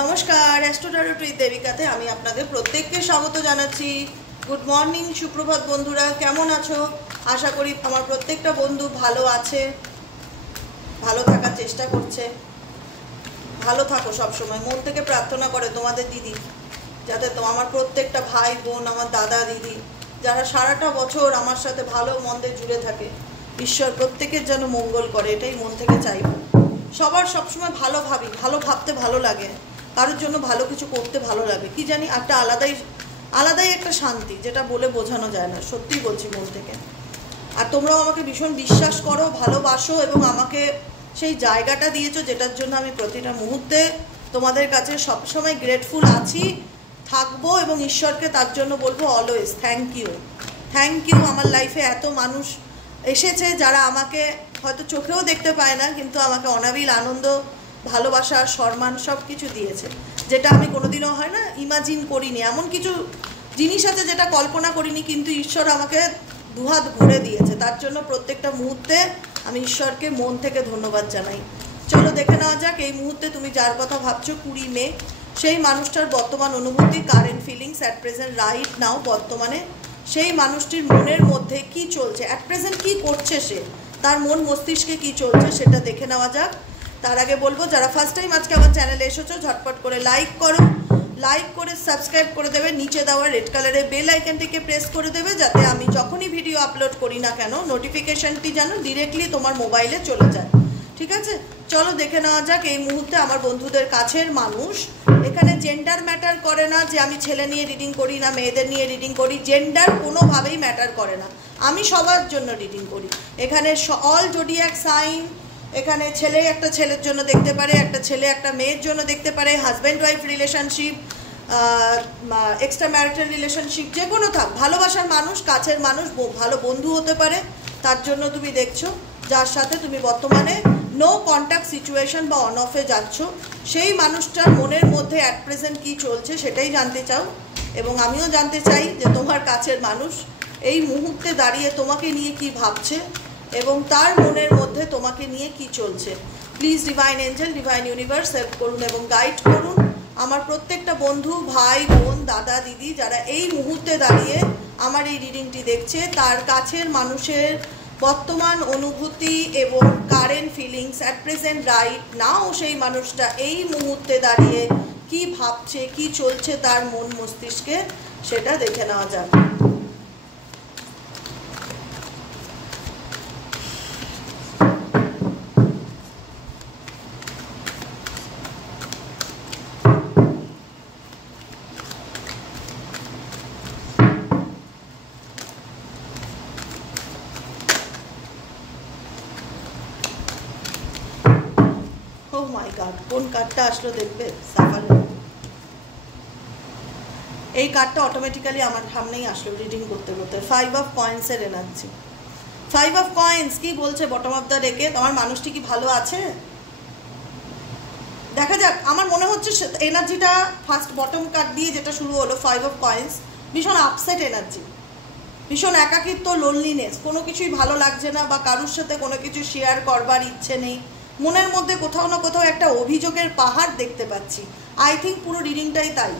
নমস্কার, astro taro টুইথ দেবিকাতে আমি আপনাদের প্রত্যেককে স্বাগত জানাচ্ছি। গুড মর্নিং, সুপ্রভাত বন্ধুরা, কেমন আছো? আশা করি আমার প্রত্যেকটা বন্ধু ভালো আছে, ভালো থাকার চেষ্টা করছে। ভালো থাকো, সবসময় মন থেকে প্রার্থনা করে তোমাদের দিদি, যাতে আমার প্রত্যেকটা ভাই বোন, আমার দাদা দিদি, যারা সারাটা বছর আমার সাথে ভালো মন্দে জুড়ে থাকে, ঈশ্বর প্রত্যেকের যেন মঙ্গল করে, এটাই মন থেকে চাইব। সবার সবসময় ভালো ভাবি, ভালো ভাবতে ভালো লাগে, কারোর জন্য ভালো কিছু করতে ভালো লাগে, কি জানি একটা আলাদাই একটা শান্তি, যেটা বলে বোঝানো যায় না, সত্যিই বলছি মন থেকে। আর তোমরাও আমাকে ভীষণ বিশ্বাস করো, ভালোবাসো এবং আমাকে সেই জায়গাটা দিয়েছো, যেটার জন্য আমি প্রতিটা মুহূর্তে তোমাদের কাছে সবসময় গ্রেটফুল আছি, থাকবো, এবং ঈশ্বরকে তার জন্য বলবো অলওয়েজ থ্যাংক ইউ। আমার লাইফে এত মানুষ এসেছে যারা আমাকে হয়তো চোখেও দেখতে পায় না, কিন্তু আমাকে অনাবিল আনন্দ, ভালোবাসা, সম্মান সব কিছু দিয়েছে, যেটা আমি কোনোদিনও হয় না ইমাজিন করিনি। এমন কিছু জিনিস আছে যেটা কল্পনা করিনি, কিন্তু ঈশ্বর আমাকে দুহাত ভরে দিয়েছে। তার জন্য প্রত্যেকটা মুহূর্তে আমি ঈশ্বরকে মন থেকে ধন্যবাদ জানাই। চলো দেখে নেওয়া যাক, এই মুহূর্তে তুমি যার কথা ভাবছো 20 মে, সেই মানুষটার বর্তমান অনুভূতি, current feelings at present right now, বর্তমানে সেই মানুষটির মনের মধ্যে কি চলছে, অ্যাট প্রেজেন্ট কি করছে সে, তার মন মস্তিষ্কে কি চলছে সেটা দেখে নেওয়া যাক। তার আগে বলবো, যারা ফার্স্ট টাইম আজকে আমার চ্যানেলে এসেছো, ঝটপট করে লাইক করো, লাইক করে সাবস্ক্রাইব করে দেবে, নিচে দেওয়া রেড কালারের বেল আইকনটিকে প্রেস করে দেবে, যাতে আমি যখনই ভিডিও আপলোড করি না কেন নোটিফিকেশনটি যেন ডিরেক্টলি তোমার মোবাইলে চলে যায়। ঠিক আছে, চলো দেখে নেওয়া যাক এই মুহূর্তে আমার বন্ধুদের কাছের মানুষ। এখানে জেন্ডার ম্যাটার করে না, যে আমি ছেলে নিয়ে রিডিং করি না মেয়েদের নিয়ে রিডিং করি, জেন্ডার কোনোভাবেই ম্যাটার করে না, আমি সবার জন্য রিডিং করি। এখানে অল জোডিয়াক সাইন, এখানে ছেলে একটা ছেলের জন্য দেখতে পারে, একটা ছেলে একটা মেয়ের জন্য দেখতে পারে, husband wife relationship, extra marital relationship, যে কোনো থাক, ভালোবাসার মানুষ, কাছের মানুষ, ভালো বন্ধু হতে পারে, তার জন্য তুমি দেখছো, যার সাথে তুমি বর্তমানে নো কন্ট্যাক্ট সিচুয়েশন বা অন অফে যাচ্ছ, সেই মানুষটার মনের মধ্যে অ্যাট প্রেজেন্ট কী চলছে সেটাই জানতে চাও। এবং আমিও জানতে চাই যে তোমার কাছের মানুষ এই মুহূর্তে দাঁড়িয়ে তোমাকে নিয়ে কি ভাবছে এবং তার মনের মধ্যে তোমাকে নিয়ে কি চলছে। Please divine angel, divine universe help করুন এবং গাইড করুন আমার প্রত্যেকটা বন্ধু, ভাই বোন, দাদা দিদি, যারা এই মুহূর্তে দাঁড়িয়ে আমার এই রিডিংটি দেখছে, তার কাছের মানুষের বর্তমান অনুভূতি এবং current feelings at present right now, সেই মানুষটা এই মুহূর্তে দাঁড়িয়ে কি ভাবছে, কি চলছে তার মন মস্তিষ্কে, সেটা দেখে নেওয়া যাক। কোন কার্ডটা আসলো দেখবে? এই কার্ডটা অটোমেটিক্যালি আমার সামনেই আসলো রিডিং করতে করতে। 5 অফ কয়েন্সের এনার্জি। 5 অফ কয়েন্স কি বলছে বটম অফ দ্য ডেকে? তোমার মানুষটি কি ভালো আছে? দেখা যাক। আমার মনে হচ্ছে এনার্জিটা ফার্স্ট বটম কার্ড দিয়ে যেটা শুরু হলো 5 অফ কয়েন্স, ভীষণ আপসেট এনার্জি, ভীষণ একাকিত্ব, লোনলিনেস, কোনো কিছুই ভালো লাগছে না বা কারোর সাথে কোনো কিছু শেয়ার করবার ইচ্ছে নেই, মনের মধ্যে কোথাও না কোথাও একটা অভিযোগের পাহাড় দেখতে পাচ্ছি। আই থিঙ্ক পুরো রিডিংটাই তাই।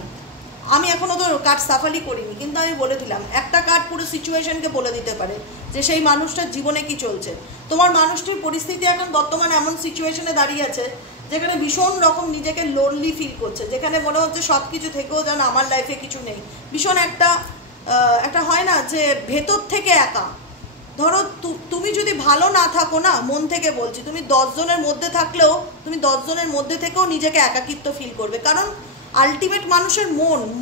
আমি এখনও তো কার্ড সাফালি করিনি, কিন্তু আমি বলে দিলাম একটা কার্ড পুরো সিচুয়েশনকে বলে দিতে পারে যে সেই মানুষটার জীবনে কি চলছে। তোমার মানুষটির পরিস্থিতি এখন বর্তমানে এমন সিচুয়েশনে দাঁড়িয়ে আছে যেখানে ভীষণ রকম নিজেকে লোনলি ফিল করছে, যেখানে মনে হচ্ছে সব কিছু থেকেও যেন আমার লাইফে কিছু নেই, ভীষণ একটা হয় না যে ভেতর থেকে একা। ধরো তুমি যদি ভালো না থাকো না, মন থেকে বলছি, তুমি 10 জনের মধ্যে থাকলেও তুমি 10 জনের মধ্যে থেকেও নিজেকে একাকিত্ব ফিল করবে, কারণ আলটিমেট মানুষের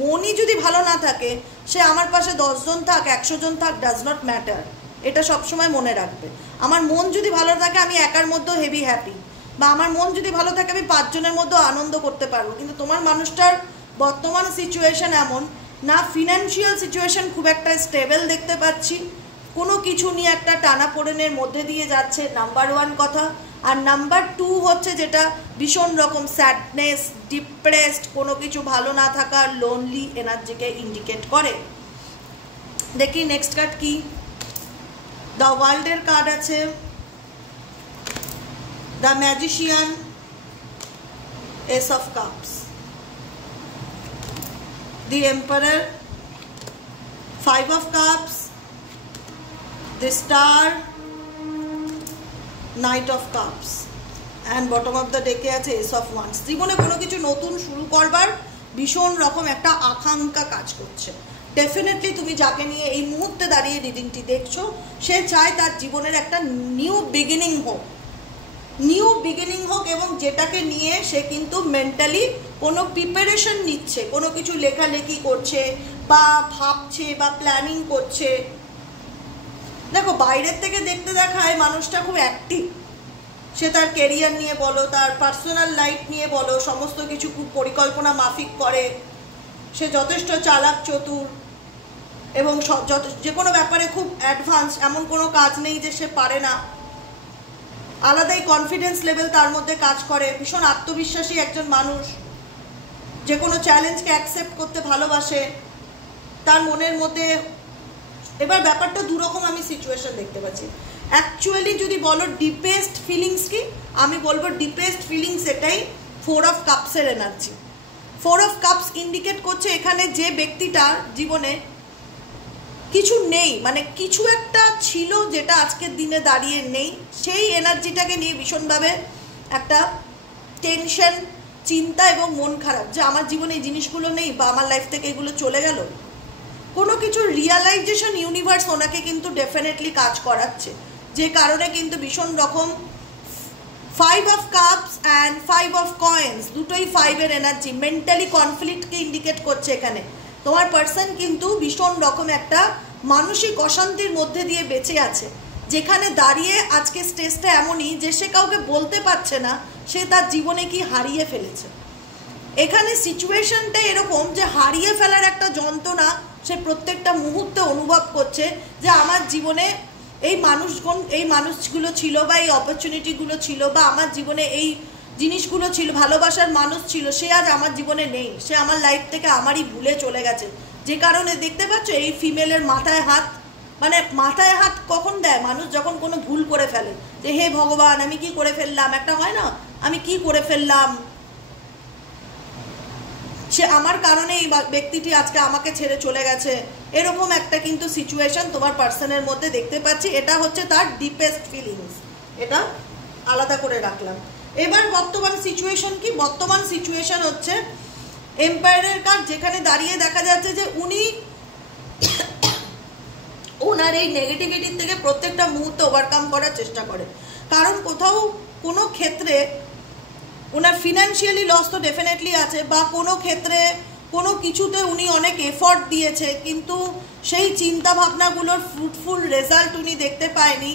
মনই যদি ভালো না থাকে, সে আমার পাশে 10 জন থাক, 100 জন থাক, ডাজ নট ম্যাটার। এটা সবসময় মনে রাখবে। আমার মন যদি ভালো থাকে আমি একার মধ্যেও হেভি হ্যাপি, বা আমার মন যদি ভালো থাকে আমি 5 জনের মধ্যেও আনন্দ করতে পারবো। কিন্তু তোমার মানুষটার বর্তমান সিচুয়েশন এমন না, ফিনান্সিয়াল সিচুয়েশন খুব একটা স্টেবল দেখতে পাচ্ছি, কোনো কিছু নিয়ে একটা টানাপোড়েনের মধ্যে দিয়ে যাচ্ছে, নাম্বার 1 কথা। আর নাম্বার 2 হচ্ছে যেটা ভীষণ রকম স্যাডনেস, ডিপ্রেসড, কোনো কিছু ভালো না থাকা, লোনলি এনার্জিকে ইন্ডিকেট করে। দেখি নেক্সট কার্ড কি। দ্য ওয়ার্ল্ডের কার্ড আছে, the magician, S of cups. the Emperor, 5 of Cups, the Star, Knight of Cups, and bottom of the deck আছে Ace of Wands। জীবনে কোনো কিছু নতুন শুরু করবার ভীষণ রকম একটা আকাঙ্ক্ষা কাজ করছে। ডেফিনেটলি তুমি যাকে নিয়ে এই মুহূর্তে দাঁড়িয়ে রিডিংটি দেখছো, সে চায় তার জীবনের একটা নিউ বিগিনিং হোক, এবং যেটাকে নিয়ে সে কিন্তু মেন্টালি কোনো প্রিপারেশন নিচ্ছে, কোনো কিছু লেখালেখি করছে বা ভাবছে বা প্ল্যানিং করছে। দেখো, বাইরের থেকে দেখতে দেখায় মানুষটা খুব অ্যাক্টিভ, সে তার কেরিয়ার নিয়ে বলো, তার পার্সোনাল লাইফ নিয়ে বলো, সমস্ত কিছু খুব পরিকল্পনা মাফিক করে, সে যথেষ্ট চালাক চতুর এবং যে কোনো ব্যাপারে খুব অ্যাডভান্স, এমন কোনো কাজ নেই যে সে পারে না। আলাদাই কনফিডেন্স লেভেল তার মধ্যে কাজ করে, ভীষণ আত্মবিশ্বাসী একজন মানুষ, যে কোনো চ্যালেঞ্জকে অ্যাকসেপ্ট করতে ভালোবাসে তার মনের মধ্যে। এবার ব্যাপারটা দুরকম আমি সিচুয়েশন দেখতে পাচ্ছি। অ্যাকচুয়ালি যদি বলো ডিপেস্ট ফিলিংস কি, আমি বলবো ডিপেস্ট ফিলিংস এটাই 4 অফ কাপসের এনার্জি। 4 অফ কাপস ইন্ডিকেট করছে এখানে যে ব্যক্তিটার জীবনে কিছু নেই, মানে কিছু একটা ছিল যেটা আজকের দিনে দাঁড়িয়ে নেই, সেই এনার্জিটাকে নিয়ে ভীষণভাবে একটা টেনশন, চিন্তা এবং মন খারাপ যে আমার জীবনে এই জিনিসগুলো নেই বা আমার লাইফ থেকে এগুলো চলে গেল। কোনো কিছু রিয়ালাইজেশন ইউনিভার্স ওনাকে কিন্তু ডেফিনেটলি কাজ করাচ্ছে, যে কারণে কিন্তু ভীষণ রকম 5 of cups and 5 of coins, দুটোই 5-এর এনার্জি মেন্টালি কনফ্লিক্টকে ইন্ডিকেট করছে। এখানে তোমার পার্সন কিন্তু ভীষণ রকম একটা মানসিক অশান্তির মধ্যে দিয়ে বেঁচে আছে, যেখানে দাঁড়িয়ে আজকে স্টেজটা এমনই যে সে কাউকে বলতে পারছে না সে তার জীবনে কি হারিয়ে ফেলেছে। এখানে সিচুয়েশনটা এরকম যে হারিয়ে ফেলার একটা যন্ত্রণা সে প্রত্যেকটা মুহূর্তে অনুভব করছে, যে আমার জীবনে এই মানুষগুলো ছিল বা এই অপরচুনিটিগুলো ছিল বা আমার জীবনে এই জিনিসগুলো ছিল, ভালোবাসার মানুষ ছিল, সে আজ আমার জীবনে নেই, সে আমার লাইফ থেকে আমারই ভুলে চলে গেছে। যে কারণে দেখতে পাচ্ছ এই ফিমেলের মাথায় হাত, মানে মাথায় হাত কখন দেয় মানুষ যখন কোনো ভুল করে ফেলে, যে হে ভগবান আমি কি করে ফেললাম, একটা হয় না আমি কি করে ফেললাম, সে আমার কারণে এই ব্যক্তিটি আজকে আমাকে ছেড়ে চলে গেছে, এরকম একটা কিন্তু সিচুয়েশন তোমার পার্সনের মধ্যে দেখতে পাচ্ছি। এটা হচ্ছে তার ডিপেস্ট ফিলিংস, এটা আলাদা করে রাখলাম। এবার বর্তমান সিচুয়েশন কি, বর্তমান সিচুয়েশন হচ্ছে এম্পায়ারের কার্ড, যেখানে দাঁড়িয়ে দেখা যাচ্ছে যে উনি ওনার এই নেগেটিভিটির থেকে প্রত্যেকটা মুহূর্তে ওভারকাম করার চেষ্টা করে, কারণ কোথাও কোনো ক্ষেত্রে ওনার ফিনান্সিয়ালি লস তো ডেফিনেটলি আছে, বা কোনো ক্ষেত্রে কোনো কিছুতে উনি অনেক এফর্ট দিয়েছে কিন্তু সেই চিন্তা ভাবনাগুলোর ফ্রুটফুল রেজাল্ট উনি দেখতে পায়নি।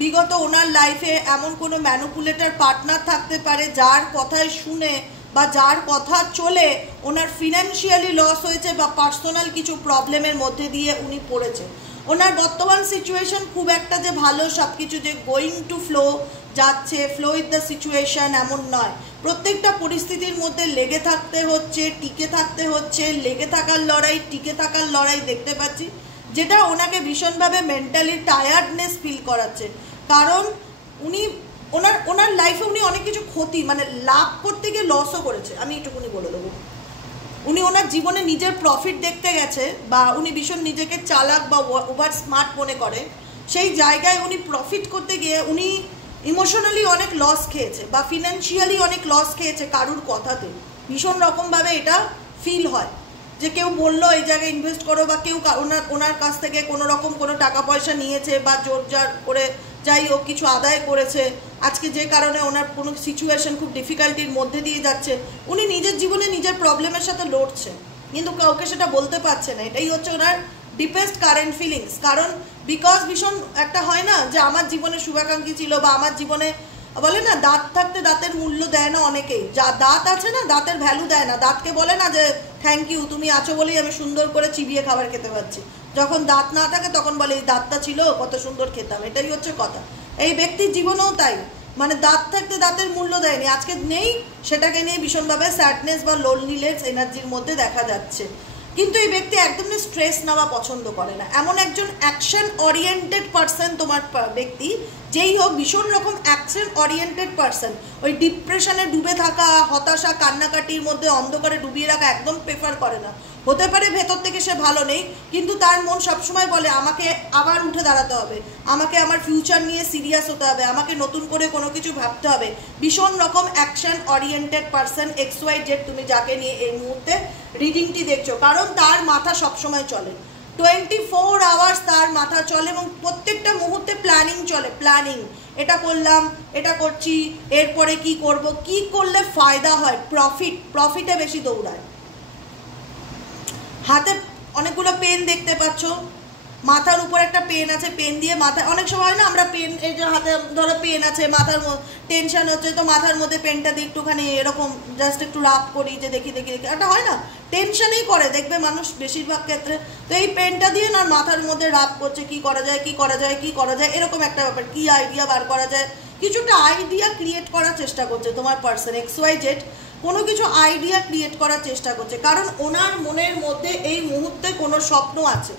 বিগত ওনার লাইফে এমন কোনো ম্যানুপুলেটর পার্টনার থাকতে পারে যার কথায় শুনে বা যার কথা চলে ওনার ফিনান্সিয়ালি লস হয়েছে বা পার্সোনাল কিছু প্রবলেমের মধ্যে দিয়ে উনি পড়েছে। ওনার বর্তমান সিচুয়েশন খুব একটা যে ভালো, সব কিছু যে গোয়িং টু ফ্লো যাচ্ছে, ফ্লো উইথ দ্য সিচুয়েশন এমন নয়, প্রত্যেকটা পরিস্থিতির মধ্যে লেগে থাকতে হচ্ছে, টিকে থাকতে হচ্ছে, লেগে থাকার লড়াই, টিকে থাকার লড়াই দেখতে পাচ্ছি, যেটা ওনাকে ভীষণভাবে মেন্টালি টায়ার্ডনেস ফিল করাচ্ছে। কারণ উনি ওনার লাইফে উনি অনেক কিছু ক্ষতি, মানে লাভ করতে গিয়ে লসও করেছে। আমি একটুকুনি বলে দেবো, উনি ওনার জীবনে নিজের প্রফিট দেখতে গেছে বা উনি ভীষণ নিজেকে চালাক বা ওভার স্মার্ট মনে করে, সেই জায়গায় উনি প্রফিট করতে গিয়ে উনি ইমোশনালি অনেক লস খেয়েছে বা ফিনান্সিয়ালি অনেক লস খেয়েছে কারুর কথাতে। ভীষণ রকমভাবে এটা ফিল হয় যে কেউ বললো এই জায়গায় ইনভেস্ট করো, বা কেউ ওনার কাছ থেকে কোনো রকম কোনো টাকা পয়সা নিয়েছে বা জোরজার করে যাই হোক কিছু আদায় করেছে, আজকে যে কারণে ওনার কোনো সিচুয়েশন খুব ডিফিকাল্টির মধ্যে দিয়ে যাচ্ছে, উনি নিজের জীবনে নিজের প্রবলেমের সাথে লড়ছে কিন্তু কাউকে সেটা বলতে পারছে না। এটাই হচ্ছে ওনার ডিপেস্ট কারেন্ট ফিলিংস। কারণ বিকজ ভীষণ একটা হয় না যে আমার জীবনে শুভাকাঙ্ক্ষী ছিল বা আমার জীবনে বলে না দাঁত থাকতে দাঁতের মূল্য দেয় না অনেকেই, যা দাঁত আছে না দাঁতের ভ্যালু দেয় না, দাঁতকে বলে না যে থ্যাংক ইউ তুমি আছো বলেই আমি সুন্দর করে চিবিয়ে খাবার খেতে পারছি, যখন দাঁত না থাকে তখন বলে এই দাঁতটা ছিল কত সুন্দর খেতাম। এটাই হচ্ছে কথা। এই ব্যক্তির জীবনেও তাই, মানে দাঁত থাকতে দাঁতের মূল্য দেয়নি, আজকে নেই, সেটাকে নিয়ে ভীষণভাবে স্যাডনেস বা লোনলিনেস এনার্জির মধ্যে দেখা যাচ্ছে। কিন্তু এই ব্যক্তি একদমই স্ট্রেস নেওয়া পছন্দ করে না, এমন একজন অ্যাকশন ওরিয়েন্টেড পার্সন তোমার ব্যক্তি যেই হোক ভীষণ রকম অ্যাকশন ওরিয়েন্টেড পার্সন। ওই ডিপ্রেশনে ডুবে থাকা, হতাশা, কান্নাকাটির মধ্যে অন্ধকারে ডুবিয়ে রাখা একদম প্রেফার করে না। হতে পারে ভেতর থেকে সে ভালো নেই, কিন্তু তার মন সবসময় বলে আমাকে আবার উঠে দাঁড়াতে হবে, আমাকে আমার ফিউচার নিয়ে সিরিয়াস হতে হবে, আমাকে নতুন করে কোনো কিছু ভাবতে হবে। ভীষণ রকম অ্যাকশন ওরিয়েন্টেড পার্সন XYZ, তুমি যাকে নিয়ে এই মুহূর্তে রিডিংটি দেখছো, কারণ তার মাথা সবসময় চলে, 24 আওয়ার্স তার মাথা চলে এবং প্রত্যেকটা মুহূর্তে প্ল্যানিং চলে। প্ল্যানিং, এটা করলাম, এটা করছি, এরপরে কি করব, কি করলে ফায়দা হয়, প্রফিটে বেশি দৌড়ায়। হাতে অনেকগুলো পেন দেখতে পাচ্ছ, মাথার উপর একটা পেন আছে, পেন দিয়ে মাথায় অনেক সময় হয় না আমরা পেন, এই যে হাতে ধরো পেন আছে, মাথার টেনশন হচ্ছে তো মাথার মধ্যে পেনটা দিয়ে একটুখানি এরকম জাস্ট একটু রাব করি, যে দেখি একটা হয় না, টেনশনেই করে দেখবে মানুষ বেশিরভাগ ক্ষেত্রে। তো এই পেনটা দিয়ে না মাথার মধ্যে রাব করছে, কি করা যায় কি করা যায় কি করা যায়, এরকম একটা ব্যাপার, কি আইডিয়া বার করা যায়, কিছুটা আইডিয়া ক্রিয়েট করার চেষ্টা করছে তোমার পার্সন XYZ, কোনো কিছু আইডিয়া ক্রিয়েট করার চেষ্টা করছে, কারণ ওনার মনের মধ্যে এই মুহূর্তে কোনো স্বপ্ন আছে,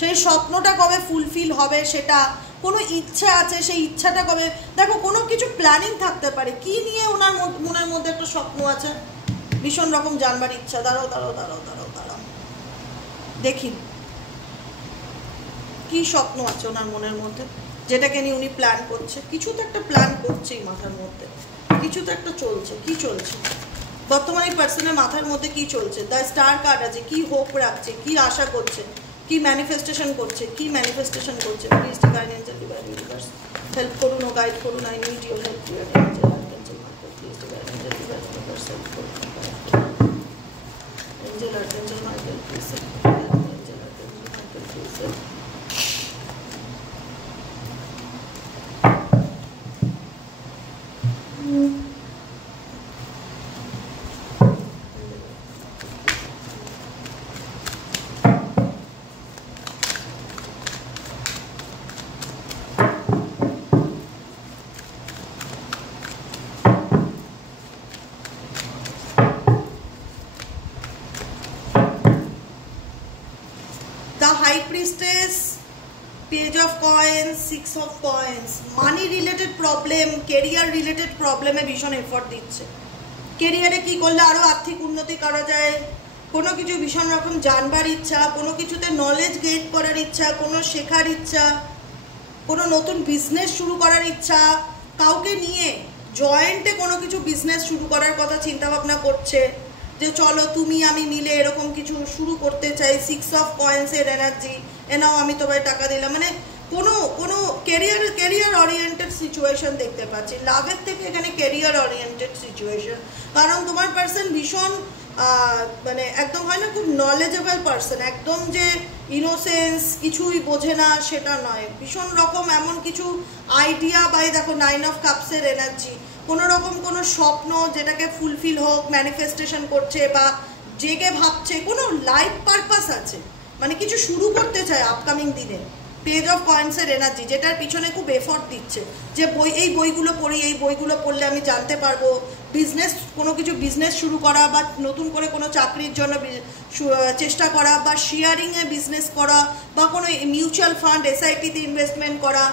সেই স্বপ্নটা কবে ফুলফিল হবে, সেটা কোনো ইচ্ছা আছে, সেই ইচ্ছাটা কবে, দেখো কোনো কিছু প্ল্যানিং থাকতে পারে, কি নিয়ে ওনার মনের মধ্যে একটা স্বপ্ন আছে, ভীষণ রকম জানবার ইচ্ছা। দাঁড়াও দেখি কি স্বপ্ন আছে ওনার মনের মধ্যে, যেটাকে নিয়ে উনি প্ল্যান করছে, কিছু তো একটা প্ল্যান করছেই মাথার মধ্যে, কিছু তো একটা চলছে, কি চলছে বর্তমানে পার্সনের মাথার মধ্যে, কি চলছে, দ্য স্টার কার্ড আছে, কি হোপ রাখছে, কি আশা করছে, কি ম্যানিফেস্টেশন করছে, please divine angel, divine universe help করুন ও গাইড করুন, I need your help, please divine angel, divine universe help করুন, angel archangel Michael, please help, angel archangel Michael, please help. High Priestess, Page of Coins, Six of Coins, money related problem, career related প্রবলেমে ভীষণ effort দিচ্ছে। কেরিয়ারে কি করলে আরও আর্থিক উন্নতি করা যায়, কোনো কিছু ভীষণ রকম জানবার ইচ্ছা, কোনো কিছুতে নলেজ গেইন করার ইচ্ছা, কোনো শেখার ইচ্ছা, কোনো নতুন বিজনেস শুরু করার ইচ্ছা, কাউকে নিয়ে জয়েন্টে কোনো কিছু বিজনেস শুরু করার কথা চিন্তাভাবনা করছে, যে চলো তুমি আমি মিলে এরকম কিছু শুরু করতে চাই। 6 অফ কয়েন্সের এনার্জি, এনাও আমি তোমায় টাকা দিলাম, মানে কোনো কেরিয়ার ওরিয়েন্টেড সিচুয়েশন দেখতে পাচ্ছি। লাভের থেকে এখানে কেরিয়ার ওরিয়েন্টেড সিচুয়েশন, কারণ তোমার পার্সন ভীষণ মানে একদম হয় না খুব নলেজেবল পার্সন, একদম যে ইনোসেন্স কিছুই বোঝে না সেটা নয়, ভীষণ রকম এমন কিছু আইডিয়া, বা দেখো 9 অফ কাপসের এনার্জি, কোনো রকম কোনো স্বপ্ন যেটাকে ফুলফিল হোক ম্যানিফেস্টেশন করছে, বা জেগে ভাবছে, কোনো লাইফ পারপাস আছে, মানে কিছু শুরু করতে চায় আপকামিং দিনে। পেজ অফ কয়েন্সের এনার্জি, যেটার পিছনে খুব এফোর্ট দিচ্ছে, যে এই বইগুলো পড়ি, এই বইগুলো পড়লে আমি জানতে পারবো, বিজনেস কোনো কিছু বিজনেস শুরু করা, বা নতুন করে কোনো চাকরির জন্য চেষ্টা করা, বা শেয়ারিংয়ে বিজনেস করা, বা কোনো মিউচুয়াল ফান্ড SIPতে ইনভেস্টমেন্ট করা,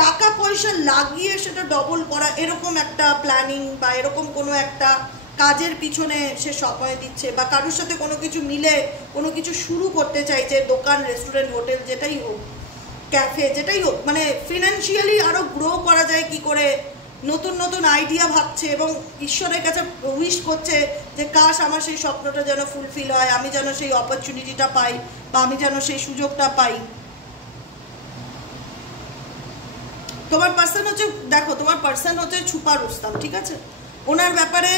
টাকা পয়সা লাগিয়ে সেটা ডবল করা, এরকম একটা প্ল্যানিং বা এরকম কোনো একটা কাজের পিছনে সে সময় দিচ্ছে, বা কারোর সাথে কোনো কিছু মিলে কোনো কিছু শুরু করতে চাইছে, দোকান, রেস্টুরেন্ট, হোটেল, যেটাই হোক, ক্যাফে, যেটাই হোক, মানে ফিনান্সিয়ালি আরও গ্রো করা যায় কি করে, নতুন নতুন আইডিয়া ভাবছে এবং ঈশ্বরের কাছে উইশ করছে যে কাশ আমার সেই স্বপ্নটা যেন ফুলফিল হয়, আমি যেন সেই অপরচুনিটিটা পাই, বা আমি যেন সেই সুযোগটা পাই। তোমার পার্সন হচ্ছে, দেখো তোমার পার্সন হচ্ছে ছুপা রুস্তাম, ঠিক আছে, ওনার ব্যাপারে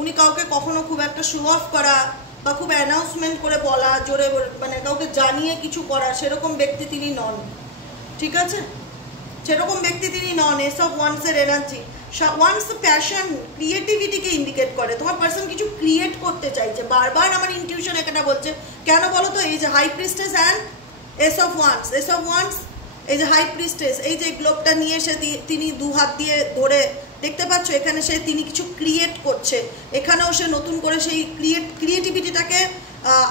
উনি কাউকে কখনো খুব একটা শো অফ করা বা খুব অ্যানাউন্সমেন্ট করে বলা, জোরে মানে কাউকে জানিয়ে কিছু করা, সেরকম ব্যক্তি তিনি নন, ঠিক আছে, সেরকম ব্যক্তি তিনি নন। এস অফ ওয়ান্সের এনার্জি, ওয়ান্স প্যাশন, ক্রিয়েটিভিটিকে ইন্ডিকেট করে। তোমার পার্সন কিছু ক্রিয়েট করতে চাইছে, বারবার আমার ইনটিউশন এখানে বলছে, কেন বলো তো, এই যে high priestess and ace of wands, এই যে হাই প্রিস্টেস, এই যে গ্লোবটা নিয়ে এসে তিনি দু হাত দিয়ে ধরে, দেখতে পাচ্ছ এখানে তিনি কিছু ক্রিয়েট করছে, এখানেও সে নতুন করে সেই ক্রিয়েটিভিটিটাকে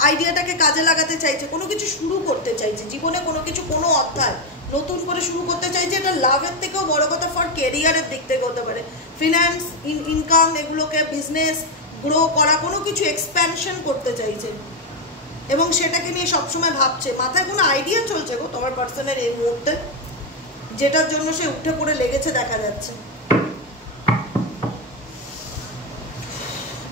আইডিয়াটাকে কাজে লাগাতে চাইছে, কোনো কিছু শুরু করতে চাইছে জীবনে, কোনো কিছু, কোনো অধ্যায় নতুন করে শুরু করতে চাইছে। এটা লাভের থেকেও বড় কথা ফর কেরিয়ারের দিক থেকে হতে পারে, ফিন্যান্স, ইনকাম, এগুলোকে বিজনেস গ্রো করা, কোনো কিছু এক্সপ্যানশন করতে চাইছে এবং সেটাকে নিয়ে সবসময় ভাবছে। মাথায় কোনো আইডিয়া চলছে গো তোমার পার্সনের এই মুহূর্তে, যেটার জন্য সে উঠে পড়ে লেগেছে দেখা যাচ্ছে।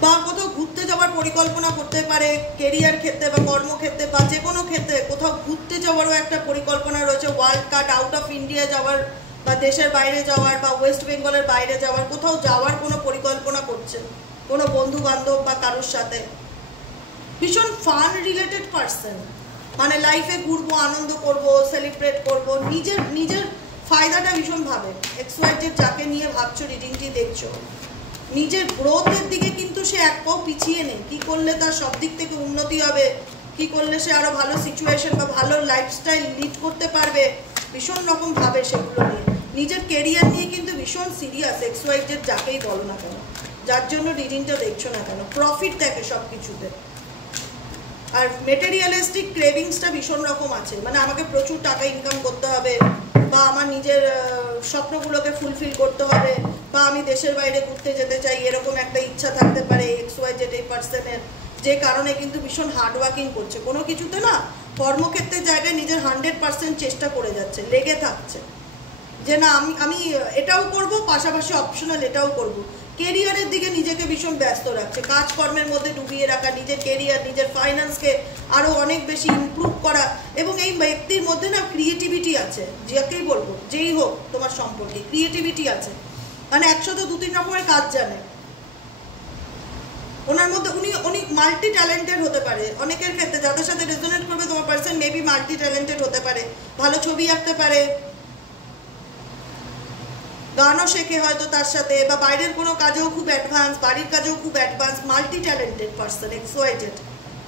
বা কোথাও ঘুরতে যাওয়ার পরিকল্পনা করতে পারে, কেরিয়ার ক্ষেত্রে বা কর্মক্ষেত্রে বা যে কোনো ক্ষেত্রে কোথাও ঘুরতে যাওয়ারও একটা পরিকল্পনা রয়েছে। World cut, out of India যাওয়ার বা দেশের বাইরে যাওয়ার বা ওয়েস্ট বেঙ্গলের বাইরে যাওয়ার, কোথাও যাওয়ার কোনো পরিকল্পনা করছে কোনো বন্ধু বান্ধব বা কারোর সাথে। ভীষণ ফান রিলেটেড পার্সন, মানে লাইফে ঘুরবো, আনন্দ করব, সেলিব্রেট করব, নিজের নিজের ফায়দাটা ভীষণ ভাবে। XYZ যাকে নিয়ে ভাবছো, রিডিংটি দেখছো, নিজের গ্রোথের দিকে কিন্তু সে এক পাও পিছিয়ে নেই। কি করলে তার সব দিক থেকে উন্নতি হবে, কি করলে সে আরো ভালো সিচুয়েশন বা ভালো লাইফস্টাইল লিড করতে পারবে, ভীষণ রকম ভাবে সেগুলো নিয়ে। নিজের কেরিয়ার নিয়ে কিন্তু ভীষণ সিরিয়াস XYZ যাকেই বলো না কেন, যার জন্য রিডিংটা দেখছো না কেন। প্রফিট দেখে সব কিছুতে। আর মেটেরিয়ালিস্টিক ক্রেভিংসটা ভীষণ রকম আছে, মানে আমাকে প্রচুর টাকা ইনকাম করতে হবে, বা আমার নিজের স্বপ্নগুলোকে ফুলফিল করতে হবে, বা আমি দেশের বাইরে ঘুরতে যেতে চাই, এরকম একটা ইচ্ছা থাকতে পারে XYZ এই পার্সনের, যে কারণে কিন্তু ভীষণ হার্ডওয়ার্কিং করছে কোনো কিছুতে না। কর্মক্ষেত্রের জায়গায় নিজের 100% চেষ্টা করে যাচ্ছে, লেগে থাকছে যে না আমি এটাও করব, পাশাপাশি অপশনাল এটাও করব। কেরিয়ারের দিকে নিজেকে ভীষণ ব্যস্ত রাখছে, কাজকর্মের মধ্যে ডুবিয়ে রাখা, নিজের কেরিয়ার, নিজের ফাইন্যান্সকে আরও অনেক বেশি ইমপ্রুভ করা। এবং এই ব্যক্তির মধ্যে না ক্রিয়েটিভিটি আছে, যাকেই বলবো, যেই হোক তোমার সম্পর্কে ক্রিয়েটিভিটি আছে, মানে একসাথে 2-3 রকমের কাজ জানে ওনার মধ্যে। উনি মাল্টি ট্যালেন্টেড হতে পারে অনেকের ক্ষেত্রে, যাদের সাথে রেজোনেট করবে তোমার পার্সন মেবি মাল্টি ট্যালেন্টেড হতে পারে, ভালো ছবি আঁকতে পারে, গানও শেখে হয়তো তার সাথে, বা বাইরের কোনো কাজেও খুব অ্যাডভান্স, বাড়ির কাজেও খুব advance, multi talented person XYZ,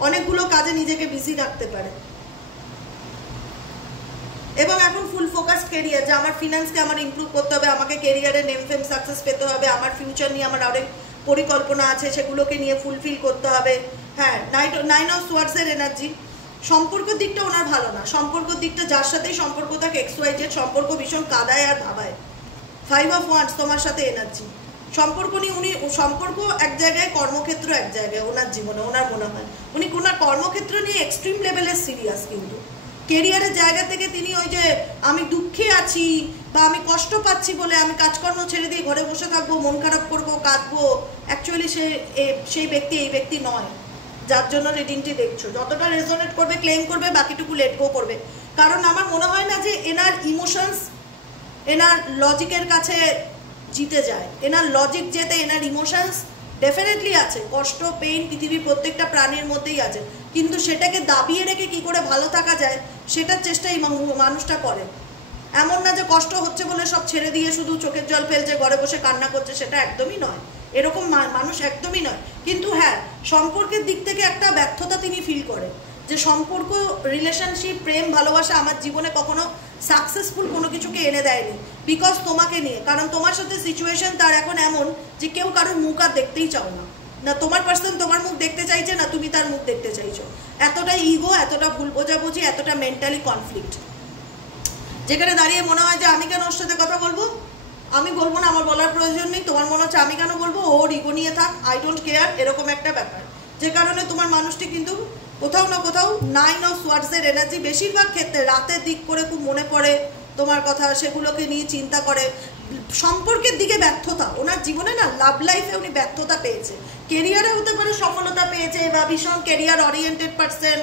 অনেকগুলো কাজে নিজেকে বিজি রাখতে পারে। এবং এখন ফুল ফোকাস কেরিয়ার, যে আমার ফিনান্সকে আমার ইমপ্রুভ করতে হবে, আমাকে কেরিয়ারে নেম ফেম সাকসেস পেতে হবে, আমার ফিউচার নিয়ে আমার অনেক পরিকল্পনা আছে, সেগুলোকে নিয়ে ফুলফিল করতে হবে। হ্যাঁ, 9 অফ সোয়ার্ডসের এনার্জি। সম্পর্কের দিকটা ওনার ভালো না, সম্পর্কের দিকটা যার সাথেই সম্পর্ক থাকে XYZ সম্পর্ক ভীষণ কাদায় আর ভাবায়। 5 অফ ওয়ান্ডস তোমার সাথে এনার্জি, সম্পর্ক নিয়ে উনি, সম্পর্ক এক জায়গায়, কর্মক্ষেত্র এক জায়গায় ওনার জীবনে। ওনার মনে হয় উনি ওনার কর্মক্ষেত্র নিয়ে এক্সট্রিম লেভেলের সিরিয়াস, কিন্তু কেরিয়ারের জায়গা থেকে তিনি ওই যে আমি দুঃখে আছি বা আমি কষ্ট পাচ্ছি বলে আমি কাজকর্ম ছেড়ে দিয়ে ঘরে বসে থাকবো, মন খারাপ করবো, কাঁদবো, অ্যাকচুয়ালি সেই ব্যক্তি এই ব্যক্তি নয় যার জন্য রিডিংটি দেখছো। যতটা রেজোনেট করবে ক্লেম করবে, বাকিটুকু লেট গো করবে। কারণ আমার মনে হয় না যে এনার ইমোশনস এনার লজিকের কাছে জিতে যায়। এনার লজিক যেতে এনার ইমোশনস ডেফিনেটলি আছে, কষ্ট, পেইন পৃথিবীর প্রত্যেকটা প্রাণীর মধ্যেই আছে, কিন্তু সেটাকে দাবিয়ে রেখে কি করে ভালো থাকা যায় সেটার চেষ্টাই মানুষটা করে। এমন না যে কষ্ট হচ্ছে বলে সব ছেড়ে দিয়ে শুধু চোখের জল ফেলছে, ঘরে বসে কান্না করছে, সেটা একদমই নয়, এরকম মানুষ একদমই নয়। কিন্তু হ্যাঁ, সম্পর্কের দিক থেকে একটা ব্যর্থতা তিনি ফিল করে, যে সম্পর্ক, রিলেশনশিপ, প্রেম, ভালোবাসা আমার জীবনে কখনো সাকসেসফুল কোনো কিছুকে এনে দেয়নি, বিকজ তোমাকে নিয়ে। কারণ তোমার সাথে সিচুয়েশন তার এখন এমন যে কেউ কারোর মুখ আর দেখতেই চাও না, না তোমার পার্সন তোমার মুখ দেখতে চাইছে, না তুমি তার মুখ দেখতে চাইছো। এতটা ইগো, এতটা ভুল বোঝাবুঝি, এতটা মেন্টালি কনফ্লিক্ট, যেখানে দাঁড়িয়ে মনে হয় যে আমি কেন ওর সাথে কথা বলবো, আমি বলবো না, আমার বলার প্রয়োজন নেই। তোমার মনে হচ্ছে আমি কেন বলবো, ওর ইগো নিয়ে থাক, আই ডোন্ট কেয়ার, এরকম একটা ব্যাপার। যে কারণে তোমার মানুষটি কিন্তু কোথাও না কোথাও 9 অফ সোয়ার্ডসের এনার্জি, বেশিরভাগ ক্ষেত্রে রাতের দিক করে খুব মনে পড়ে তোমার কথা, সেগুলোকে নিয়ে চিন্তা করে। সম্পর্কের দিকে ব্যর্থতা ওনার জীবনে না, লাভ লাইফে উনি ব্যর্থতা পেয়েছে, কেরিয়ারে হতে পারে সফলতা পেয়েছে, বা ভীষণ কেরিয়ার ওরিয়েন্টেড পার্সন,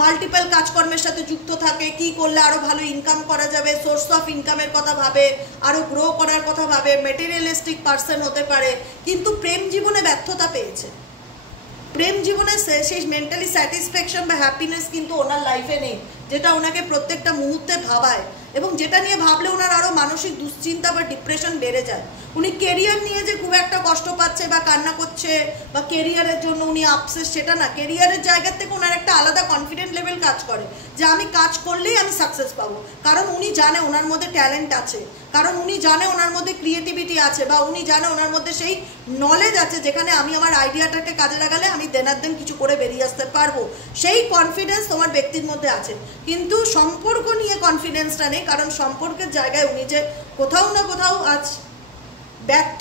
মাল্টিপল কাজকর্মের সাথে যুক্ত থাকে, কি করলে আরো ভালো ইনকাম করা যাবে, সোর্স অফ ইনকামের কথা ভাবে, আরো গ্রো করার কথা ভাবে, মেটেরিয়ালিস্টিক পার্সন হতে পারে, কিন্তু প্রেম জীবনে ব্যর্থতা পেয়েছে। প্রেম জীবনে সেই মেন্টালি স্যাটিসফ্যাকশন বা হ্যাপিনেস কিন্তু ওনার লাইফে নেই, যেটা ওনাকে প্রত্যেকটা মুহূর্তে ভাবায়, এবং যেটা নিয়ে ভাবলে ওনার আরো মানসিক দুশ্চিন্তা বা ডিপ্রেশন বেড়ে যায়। উনি কেরিয়ার নিয়ে যে খুব একটা কষ্ট পাচ্ছে বা কান্না করছে বা কেরিয়ারের জন্য উনি আপসেস, সেটা না। কেরিয়ারের জায়গা থেকে ওনার একটা আলাদা কনফিডেন্ট লেভেল কাজ করে, যে আমি কাজ করলেই আমি সাকসেস পাবো, কারণ উনি জানে ওনার মধ্যে ট্যালেন্ট আছে, কারণ উনি জানে ওনার মধ্যে ক্রিয়েটিভিটি আছে, বা উনি জানে ওনার মধ্যে সেই নলেজ আছে যেখানে আমি আমার আইডিয়াটাকে কাজে লাগালে আমি দেনার দিন কিছু করে বেরিয়ে আসতে পারবো, সেই কনফিডেন্স তোমার ব্যক্তির মধ্যে আছে, কিন্তু সম্পর্ক নিয়ে কনফিডেন্সটা নেই। কারণ সম্পর্কের জায়গায় উনি যে কোথাও না কোথাও আজ ব্যর্থ,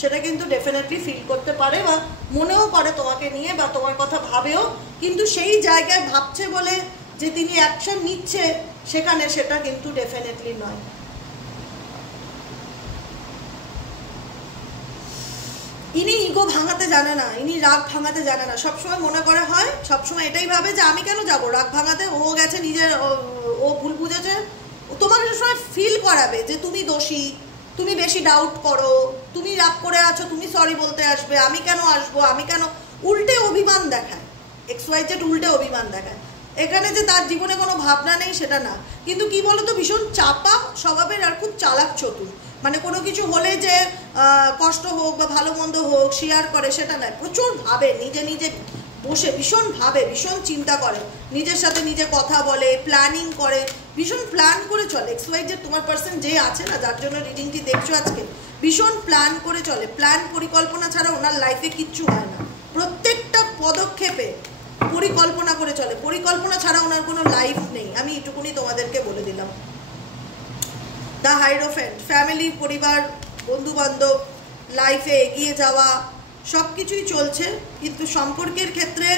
সেটা কিন্তু ডেফিনেটলি ফিল করতে পারে বা মনেও করে তোমাকে নিয়ে বা তোমার কথা ভাবেও, কিন্তু সেই জায়গায় ভাবছে বলে যে তিনি অ্যাকশন নিচ্ছে সেখানে সেটা কিন্তু ডেফিনেটলি নয়। ইনি ইগো ভাঙাতে জানে না, ইনি রাগ ভাঙাতে জানে না। সবসময় মনে করা হয়, সবসময় এটাই ভাবে যে আমি কেন যাব রাগ ভাঙাতে, ও গেছে নিজের, ও ভুল বুঝেছে। তোমাকে সবসময় ফিল করাবে যে তুমি দোষী, তুমি বেশি ডাউট করো, তুমি রাগ করে আছো, তুমি সরি বলতে আসবে, আমি কেন আসবো, আমি কেন, উল্টে অভিমান দেখায়। XYZ উল্টে অভিমান দেখায়। এখানে যে তার জীবনে কোনো ভাবনা নেই সেটা না, কিন্তু কি বলতো ভীষণ চাপা স্বভাবের আর খুব চালাক চতুর। মানে কোনো কিছু হলে যে কষ্ট হোক বা ভালো মন্দ হোক শেয়ার করে সেটা নয়, প্রচুর ভাবে, নিজে নিজে বসে ভীষণ ভাবে, ভীষণ চিন্তা করে, নিজের সাথে নিজে কথা বলে, প্ল্যানিং করে, ভীষণ প্ল্যান করে চলে। XYZ তোমার পার্সন যে আছে না, যার জন্য রিডিংটি দেখছো আজকে, ভীষণ প্ল্যান করে চলে। প্ল্যান পরিকল্পনা ছাড়া ওনার লাইফে কিচ্ছু হয় না। প্রত্যেকটা পদক্ষেপে পরিকল্পনা করে চলে, পরিকল্পনা ছাড়া ওনার কোনো লাইফ নেই। আমি এটুকুনি তোমাদেরকে বলে দিলাম। দ্য হাইরোফ্যান্ট, ফ্যামিলি, পরিবার, বন্ধুবান্ধব, লাইফে এগিয়ে যাওয়া সব কিছুই চলছে, কিন্তু সম্পর্কের ক্ষেত্রে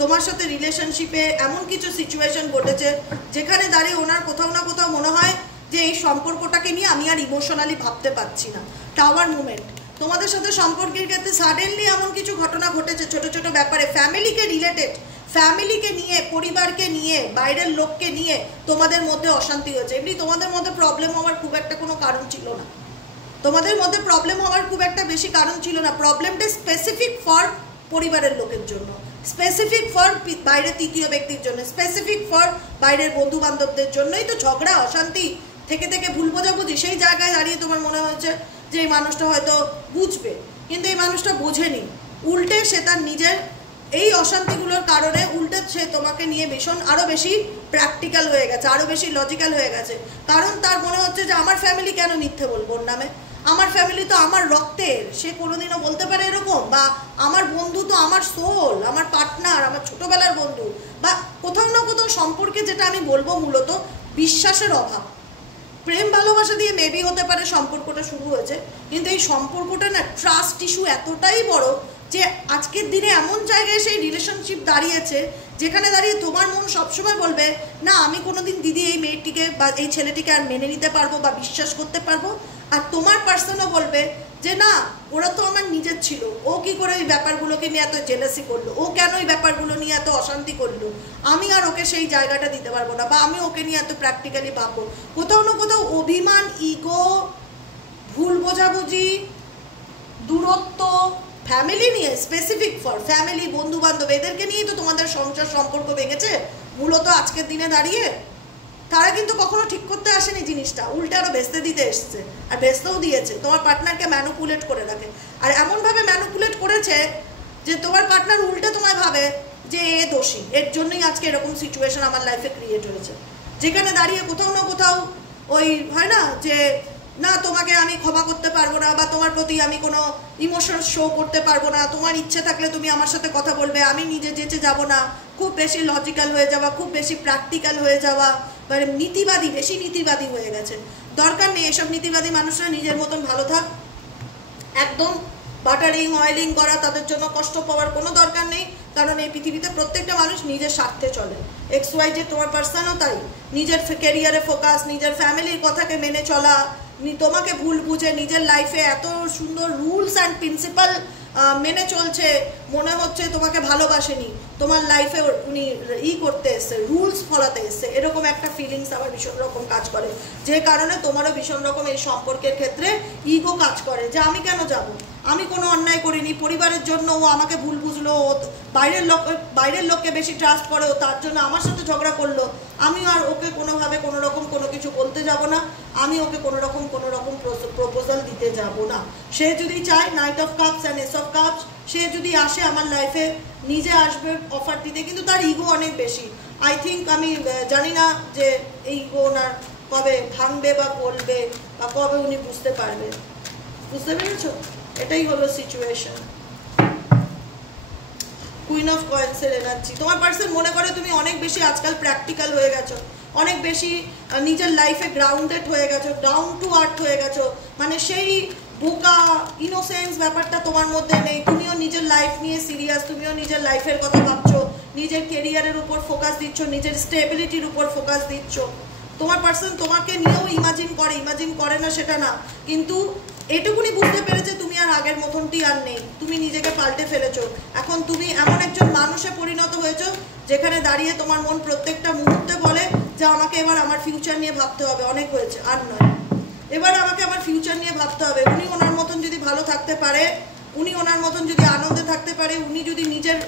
তোমার সাথে রিলেশনশিপে এমন কিছু সিচুয়েশন ঘটেছে যেখানে দাঁড়িয়ে ওনার কোথাও না কোথাও মনে হয় যে এই সম্পর্কটাকে নিয়ে আমি আর ইমোশনালি ভাবতে পারছি না। টাওয়ার মুভমেন্ট, তোমাদের সাথে সম্পর্কের ক্ষেত্রে সাডেনলি এমন কিছু ঘটনা ঘটেছে ছোট ছোট ব্যাপারে, ফ্যামিলিকে রিলেটেড, ফ্যামিলিকে নিয়ে, পরিবারকে নিয়ে, বাইরের লোককে নিয়ে তোমাদের মধ্যে অশান্তি হয়েছে। এমনি তোমাদের মধ্যে প্রবলেম হওয়ার খুব একটা কোনো কারণ ছিল না, তোমাদের মধ্যে প্রবলেম হওয়ার খুব একটা বেশি কারণ ছিল না। প্রবলেমটা স্পেসিফিক ফর পরিবারের লোকের জন্য, স্পেসিফিক ফর বাইরের তৃতীয় ব্যক্তির জন্য, স্পেসিফিক ফর বাইরের বন্ধু বান্ধবদের জন্যই তো ঝগড়া, অশান্তি থেকে থেকে ভুল বোঝাবুঝি। সেই জায়গায় দাঁড়িয়ে তোমার মনে হচ্ছে যে এই মানুষটা হয়তো বুঝবে, কিন্তু এই মানুষটা বোঝেনি। উল্টে সে তার নিজের এই অশান্তিগুলোর কারণে উল্টে সে তোমাকে নিয়ে ভীষণ আরও বেশি প্র্যাকটিক্যাল হয়ে গেছে, আরও বেশি লজিক্যাল হয়ে গেছে। কারণ তার মনে হচ্ছে যে আমার ফ্যামিলি কেন মিথ্যে বলবো ওর নামে, আমার ফ্যামিলি তো আমার রক্তের, সে কোনোদিনও বলতে পারে এরকম, বা আমার বন্ধু তো আমার সোল, আমার পার্টনার, আমার ছোটোবেলার বন্ধু, বা কোথাও না কোথাও সম্পর্কে যেটা আমি বলবো মূলত বিশ্বাসের অভাব। প্রেম ভালোবাসা দিয়ে মেবি হতে পারে সম্পর্কটা শুরু হয়েছে, কিন্তু এই সম্পর্কটা না ট্রাস্ট ইস্যু এতটাই বড় যে আজকের দিনে এমন জায়গায় সেই রিলেশনশিপ দাঁড়িয়েছে যেখানে দাঁড়িয়ে তোমার মন সবসময় বলবে না আমি কোনোদিন দিদি এই মেয়েটিকে বা এই ছেলেটিকে আর মেনে নিতে পারবো বা বিশ্বাস করতে পারবো, আর তোমার পার্সনও বলবে যে না ওরা তো আমার নিজের ছিল, ও কি করে এই ব্যাপারগুলোকে নিয়ে এত জেলাসি করলো, ও কেন এই ব্যাপারগুলো নিয়ে এত অশান্তি করলো, আমি আর ওকে সেই জায়গাটা দিতে পারবো না, বা আমি ওকে নিয়ে এত প্র্যাকটিক্যালি ভাববো। কোথাও না কোথাও অভিমান, ইগো, ভুল বোঝাবুঝি, দূরত্ব, ফ্যামিলি নিয়ে, স্পেসিফিক ফর ফ্যামিলি, বন্ধু বান্ধব, এদেরকে নিয়েই তো তোমাদের সংসার সম্পর্ক ভেঙেছে মূলত আজকের দিনে দাঁড়িয়ে। তারা কিন্তু কখনো ঠিক করতে আসেনি জিনিসটা, উল্টে আরও ভেস্তে দিতে এসছে, আর ভেস্তেও দিয়েছে। তোমার পার্টনারকে ম্যানুপুলেট করে রাখে, আর এমনভাবে ম্যানুপুলেট করেছে যে তোমার পার্টনার উল্টে তোমায় ভাবে যে এ দোষী, এর জন্যই আজকে এরকম সিচুয়েশন আমার লাইফে ক্রিয়েট হয়েছে। যেখানে দাঁড়িয়ে কোথাও না কোথাও ওই হয় না যে না তোমাকে আমি ক্ষমা করতে পারবো না, বা তোমার প্রতি আমি কোনো ইমোশন শো করতে পারবো না, তোমার ইচ্ছে থাকলে তুমি আমার সাথে কথা বলবে, আমি নিজে যেচে যাব না, খুব বেশি লজিক্যাল হয়ে যাওয়া, খুব বেশি প্র্যাকটিক্যাল হয়ে যাওয়া, মানে নীতিবাদী, বেশি নীতিবাদী হয়ে গেছে। দরকার নেই এসব নীতিবাদী মানুষরা, নিজের মতন ভালো থাক। একদম বাটারিং অয়েলিং করা, তাদের জন্য কষ্ট পাওয়ার কোনো দরকার নেই, কারণ এই পৃথিবীতে প্রত্যেকটা মানুষ নিজের স্বার্থে চলে। XYZ তোমার পার্সনও তাই, নিজের ক্যারিয়ারে ফোকাস, নিজের ফ্যামিলির কথাকে মেনে চলা, তোমাকে ভুল বুঝে নিজের লাইফে এত সুন্দর রুলস অ্যান্ড প্রিন্সিপাল মেনে চলছে, মনে হচ্ছে তোমাকে ভালোবাসেনি, তোমার লাইফে উনি করতে এসছে, রুলস ফলাতে এসছে, এরকম একটা ফিলিংস আমার ভীষণ রকম কাজ করে, যে কারণে তোমারও ভীষণ রকম এই সম্পর্কের ক্ষেত্রে ইগো কাজ করে যে আমি কেন যাব, আমি কোনো অন্যায় করিনি, পরিবারের জন্য ও আমাকে ভুল বুঝলো, ও বাইরের লোককে বেশি ট্রাস্ট করে, ও তার জন্য আমার সাথে ঝগড়া করলো, আমি আর ওকে কোনোভাবে কোনো রকম কোনো কিছু বলতে যাব না, আমি ওকে কোনো রকম প্রপোজাল দিতে যাব না। সে যদি চায় knight of cups and ace of cups, সে যদি আসে আমার লাইফে, নিজে আসবে অফার দিতে, কিন্তু তার ইগো অনেক বেশি। আই থিঙ্ক, আমি জানি না যে এই ইগো ওনার কবে ভাঙবে বা বলবে, বা কবে উনি বুঝতে পারবে। বুঝতে পেরেছ? এটাই হলো সিচুয়েশন। কুইন অফ কয়েন্সের এনার্জি। তোমার পার্সন মনে করে তুমি অনেক বেশি আজকাল প্র্যাকটিক্যাল হয়ে গেছো, অনেক বেশি নিজের লাইফে গ্রাউন্ডেড হয়ে গেছো, ডাউন টু আর্থ হয়ে গেছো, মানে সেই বোকা ইনোসেন্স ব্যাপারটা তোমার মধ্যে নেই। তুমিও নিজের লাইফ নিয়ে সিরিয়াস, তুমিও নিজের লাইফের কথা ভাবছো, নিজের কেরিয়ারের উপর ফোকাস দিচ্ছ, নিজের স্টেবিলিটির উপর ফোকাস দিচ্ছ। তোমার পার্সন তোমাকে নিয়েও ইমাজিন করে না সেটা না, কিন্তু এটুকুনি বুঝতে পেরেছে তুমি আর আগের মতনটি আর নেই, তুমি নিজেকে পাল্টে ফেলেছো। এখন তুমি এমন একজন মানুষে পরিণত হয়েছো যেখানে দাঁড়িয়ে তোমার মন প্রত্যেকটা মুহূর্তে বলে যে আমাকে এবার আমার ফিউচার নিয়ে ভাবতে হবে, অনেক হয়েছে আর নয়, এবার আমাকে আমার ফিউচার নিয়ে ভাবতে হবে। উনি ওনার মতন যদি ভালো থাকতে পারে, উনি ওনার মতন যদি আনন্দে থাকতে পারে, উনি যদি নিজের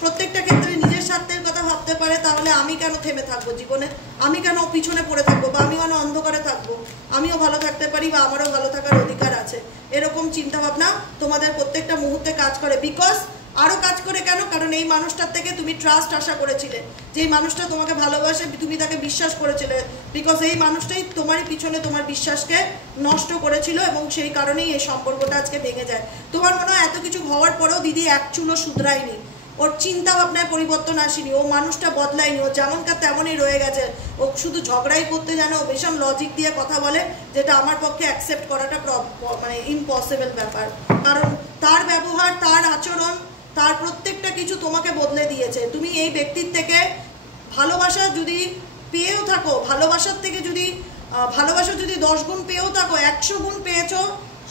প্রত্যেকটা ক্ষেত্রে নিজের স্বার্থের কথা ভাবতে পারে, তাহলে আমি কেন থেমে থাকবো জীবনে? আমি কেন পিছনে পড়ে থাকবো, বা আমি কেন অন্ধকারে থাকবো? আমিও ভালো থাকতে পারি, বা আমারও ভালো থাকার অধিকার আছে। এরকম চিন্তাভাবনা তোমাদের প্রত্যেকটা মুহূর্তে কাজ করে। বিকজ আরও কাজ করে কেন? কারণ এই মানুষটার থেকে তুমি ট্রাস্ট আশা করেছিলে, যে এই মানুষটা তোমাকে ভালোবাসে, তুমি তাকে বিশ্বাস করেছিলে। বিকজ এই মানুষটাই তোমারই পিছনে তোমার বিশ্বাসকে নষ্ট করেছিল, এবং সেই কারণেই এই সম্পর্কটা আজকে ভেঙে যায়। তোমার মনে হয় এত কিছু হওয়ার পরেও দিদি এক চুলও শুধরায়নি, ওর চিন্তা ভাবনায় পরিবর্তন আসেনি, ও মানুষটা বদলায়নি, ও যেমনকার তেমনই রয়ে গেছে। ও শুধু ঝগড়াই করতে জানে, ও ভীষণ লজিক দিয়ে কথা বলে, যেটা আমার পক্ষে অ্যাকসেপ্ট করাটা মানে ইম্পসিবল ব্যাপার। কারণ তার ব্যবহার, তার আচরণ, তার প্রত্যেকটা কিছু তোমাকে বদলে দিয়েছে। তুমি এই ব্যক্তির থেকে ভালোবাসা যদি পেয়েও থাকো, ভালোবাসার থেকে যদি ভালোবাসা যদি 10 গুণ পেয়েও থাকো, 100 গুণ পেয়েছো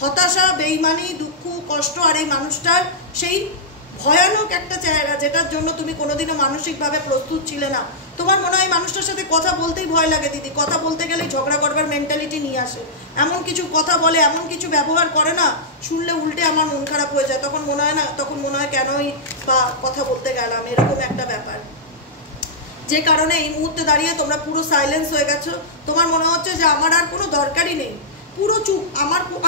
হতাশা, বেইমানি, দুঃখ, কষ্ট, আর এই মানুষটার সেই ভয়ানক একটা চেহারা, যেটার জন্য তুমি কোনোদিনও মানসিকভাবে প্রস্তুত ছিলে না। তোমার মনে হয় মানুষটার সাথে কথা বলতেই ভয় লাগে দিদি, কথা বলতে গেলেই ঝগড়া করবার মেন্টালিটি নিয়ে আসে, এমন কিছু কথা বলে, এমন কিছু ব্যবহার করে না, শুনলে উল্টে আমার মন খারাপ হয়ে যায়। তখন মনে হয় না, তখন মনে হয় কেনই বা কথা বলতে গেলাম, এরকম একটা ব্যাপার। যে কারণে এই মুহূর্তে দাঁড়িয়ে তোমরা পুরো সাইলেন্স হয়ে গেছো। তোমার মনে হচ্ছে যে আমার আর কোনো দরকারই নেই, পুরো চুপ,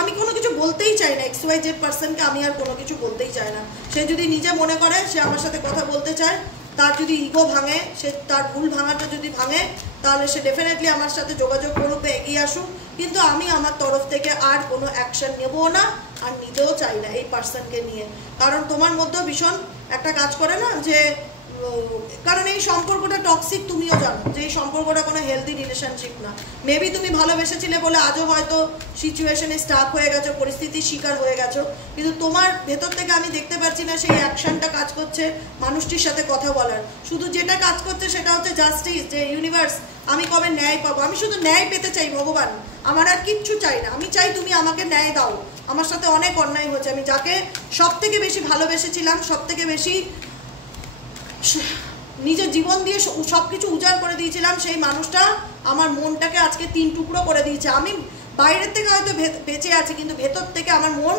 আমি কোনো কিছু বলতেই চাই না। XYZ পার্সনকে আমি আর কোনো কিছু বলতেই চাই না। সে যদি নিজে মনে করে সে আমার সাথে কথা বলতে চায়, তার যদি ইগো ভাঙে, সে তার ভুল ভাঙাটা যদি ভাঙে, তাহলে সে ডেফিনেটলি আমার সাথে যোগাযোগ করুক, এগিয়ে আসুক। কিন্তু আমি আমার তরফ থেকে আর কোনো অ্যাকশন নেবও না, আর নিতেও চাই না এই পার্সনকে নিয়ে। কারণ তোমার মধ্যেও ভীষণ একটা কাজ করে না, যে কারণ এই সম্পর্কটা টক্সিক, তুমিও জানো যে এই সম্পর্কটা কোনো হেলদি রিলেশনশিপ না। মেবি তুমি ভালোবেসেছিলে বলে আজও হয়তো সিচুয়েশনে স্টাক হয়ে গেছো, পরিস্থিতির শিকার হয়ে গেছো, কিন্তু তোমার ভেতর থেকে আমি দেখতে পাচ্ছি না সেই অ্যাকশনটা কাজ করছে মানুষটির সাথে কথা বলার। শুধু যেটা কাজ করছে সেটা হচ্ছে জাস্টিস, যে ইউনিভার্স আমি কবে ন্যায় পাবো, আমি শুধু ন্যায় পেতে চাই ভগবান, আমার আর কিচ্ছু চাই না। আমি চাই তুমি আমাকে ন্যায় দাও, আমার সাথে অনেক অন্যায় হয়েছে। আমি যাকে সব থেকে বেশি ভালোবেসেছিলাম, সব থেকে বেশি নিজের জীবন দিয়ে সব কিছু উজাড় করে দিয়েছিলাম, সেই মানুষটা আমার মনটাকে আজকে 3 টুকরো করে দিয়েছে। আমি বাইরের থেকে হয়তো বেঁচে আছি, কিন্তু ভেতর থেকে আমার মন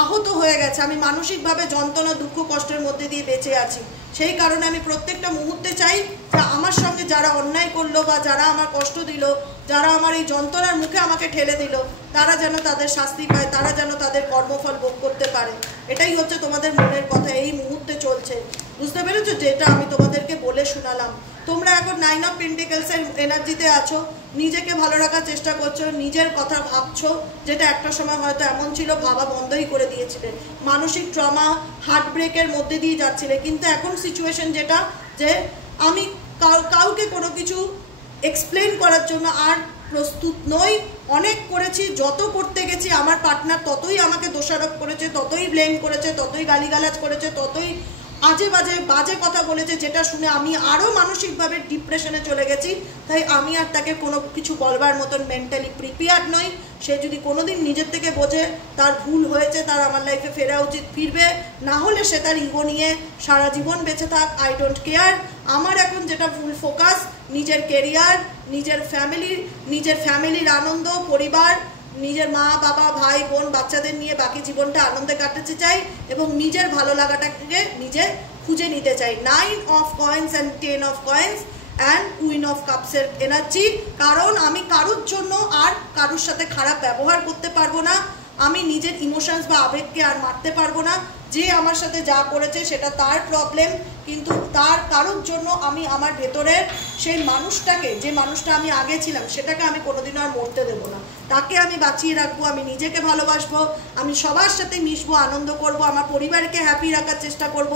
আহত হয়ে গেছে। আমি মানসিকভাবে যন্ত্রণা, দুঃখ, কষ্টের মধ্যে দিয়ে বেঁচে আছি। সেই কারণে আমি প্রত্যেকটা মুহূর্তে চাই যে আমার সঙ্গে যারা অন্যায় করলো, বা যারা আমার কষ্ট দিল, যারা আমার এই যন্ত্রণার মুখে আমাকে ঠেলে দিল, তারা যেন তাদের শাস্তি পায়, তারা যেন তাদের কর্মফল ভোগ করতে পারে। এটাই হচ্ছে তোমাদের মনের কথা এই মুহূর্তে চলছে। বুঝতে পেরেছো? যেটা আমি তোমাদেরকে বলে শোনালাম। তোমরা এখন 9 অফ পেন্টিকেলসের এনার্জিতে আছো, নিজেকে ভালো রাখার চেষ্টা করছো, নিজের কথা ভাবছো, যেটা একটা সময় হয়তো এমন ছিল ভাবা বন্ধই করে দিয়েছিলে, মানসিক ট্রমা, হার্ট ব্রেকের মধ্যে দিয়ে যাচ্ছিলে। কিন্তু এখন সিচুয়েশন যেটা, যে আমি কাউকে কোনো কিছু এক্সপ্লেন করার জন্য আর প্রস্তুত নই। অনেক করেছি, যত করতে গেছি আমার পার্টনার ততই আমাকে দোষারোপ করেছে, ততই ব্লেম করেছে, ততই গালিগালাজ করেছে, ততই বাজে কথা বলেছে, যেটা শুনে আমি আরও মানসিকভাবে ডিপ্রেশনে চলে গেছি। তাই আমি আর তাকে কোনো কিছু বলবার মতন মেন্টালি প্রিপেয়ার্ড নই। সে যদি কোনোদিন নিজের থেকে বোঝে তার ভুল হয়েছে, তার আমার লাইফে ফেরা উচিত, ফিরবে। না হলে সে তার ইগো নিয়ে সারা জীবন বেঁচে থাক, আই ডোন্ট কেয়ার। আমার এখন যেটা ফুল ফোকাস, নিজের কেরিয়ার, নিজের ফ্যামিলির আনন্দ, পরিবার, নিজের মা বাবা, ভাই বোন, বাচ্চাদের নিয়ে বাকি জীবনটা আনন্দে কাটাতে চাই, এবং নিজের ভালো লাগাটাকে নিজে খুঁজে নিতে চাই। 9 of coins and 10 of coins and queen of কাপসের এনার্জি। কারণ আমি কারোর জন্য আর কারোর সাথে খারাপ ব্যবহার করতে পারবো না, আমি নিজের ইমোশনস বা আবেগকে আর মারতে পারবো না। যে আমার সাথে যা করেছে সেটা তার প্রবলেম, কিন্তু তার কারোর জন্য আমি আমার ভেতরের সেই মানুষটাকে, যে মানুষটা আমি আগে ছিলাম, সেটাকে আমি কোনোদিনও আর মরতে দেবো না। তাকে আমি বাঁচিয়ে রাখবো, আমি নিজেকে ভালোবাসবো, আমি সবার সাথে মিশবো, আনন্দ করব, আমার পরিবারকে হ্যাপি রাখার চেষ্টা করব,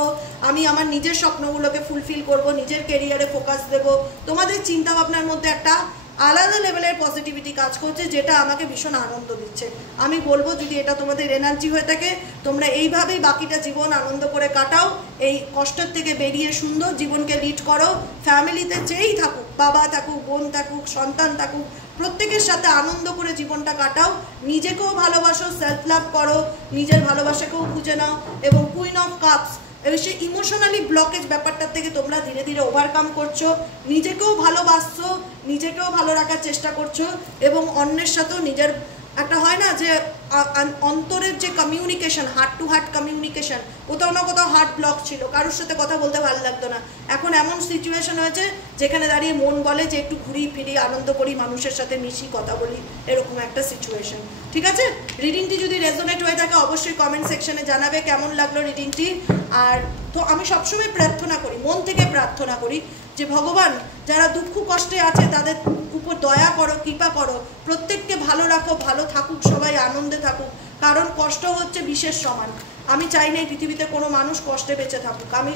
আমি আমার নিজের স্বপ্নগুলোকে ফুলফিল করব, নিজের কেরিয়ারে ফোকাস দেব। তোমাদের চিন্তাভাবনার মধ্যে একটা আলাদা লেভেলের পজিটিভিটি কাজ করছে, যেটা আমাকে ভীষণ আনন্দ দিচ্ছে। আমি বলবো যদি এটা তোমাদের এনার্জি হয়ে থাকে, তোমরা এইভাবেই বাকিটা জীবন আনন্দ করে কাটাও, এই কষ্টের থেকে বেরিয়ে সুন্দর জীবনকে লিড করো। ফ্যামিলিতে যেই থাকুক, বাবা থাকুক, বোন থাকুক, সন্তান থাকুক, প্রত্যেকের সাথে আনন্দ করে জীবনটা কাটাও, নিজেকেও ভালোবাসো, সেলফ লাভ করো, নিজের ভালোবাসাকেও খুঁজে নাও, এবং কুইন অফ কাপস সেই ইমোশনালি ব্লকেজ ব্যাপারটার থেকে তোমরা ধীরে ধীরে ওভারকাম করছো, নিজেকেও ভালোবাসছো, নিজেকেও ভালো রাখার চেষ্টা করছো, এবং অন্যের সাথেও নিজের একটা হয় না যে অন্তরের যে communication, heart to heart communication, কোথাও না কোথাও হার্ট ব্লক ছিল, কারোর সাথে কথা বলতে ভালো লাগতো না, এখন এমন সিচুয়েশন হয়েছে যেখানে দাঁড়িয়ে মন বলে যে একটু ঘুরি ফিরি, আনন্দ করি, মানুষের সাথে মিশি, কথা বলি, এরকম একটা সিচুয়েশন। ঠিক আছে, রিডিংটি যদি রেজোনেট হয়ে থাকে অবশ্যই কমেন্ট সেকশনে জানাবে কেমন লাগলো রিডিংটি। আর তো আমি সবসময় প্রার্থনা করি, মন থেকে প্রার্থনা করি যে ভগবান যারা দুঃখ কষ্টে আছে তাদের উপর দয়া করো, কৃপা করো, প্রত্যেককে ভালো রাখো, ভালো থাকুক, সবাই আনন্দে থাকুক, কারণ কষ্ট হচ্ছে বিশেষ সমান। আমি চাই না এই পৃথিবীতে কোনো মানুষ কষ্টে বেঁচে থাকুক। আমি